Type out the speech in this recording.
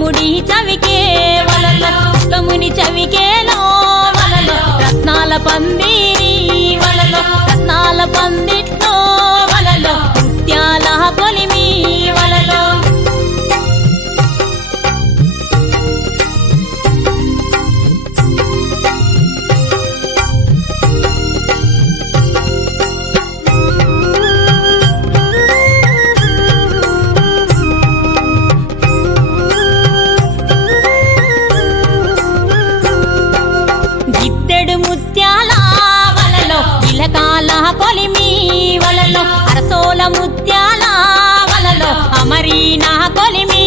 ఉత్తముడి చవికే వలలో ఉత్తముని చవికేలో వలలో రత్నాల పందిరి వలలో రత్నాల పందిట్లో వలలో ముత్యాల కొలిమి వలలో ముత్యాల వలలో ఇలకాల కొలిమి వలలో అరసోల ముత్యాల వలలో అమరీనా కొలిమి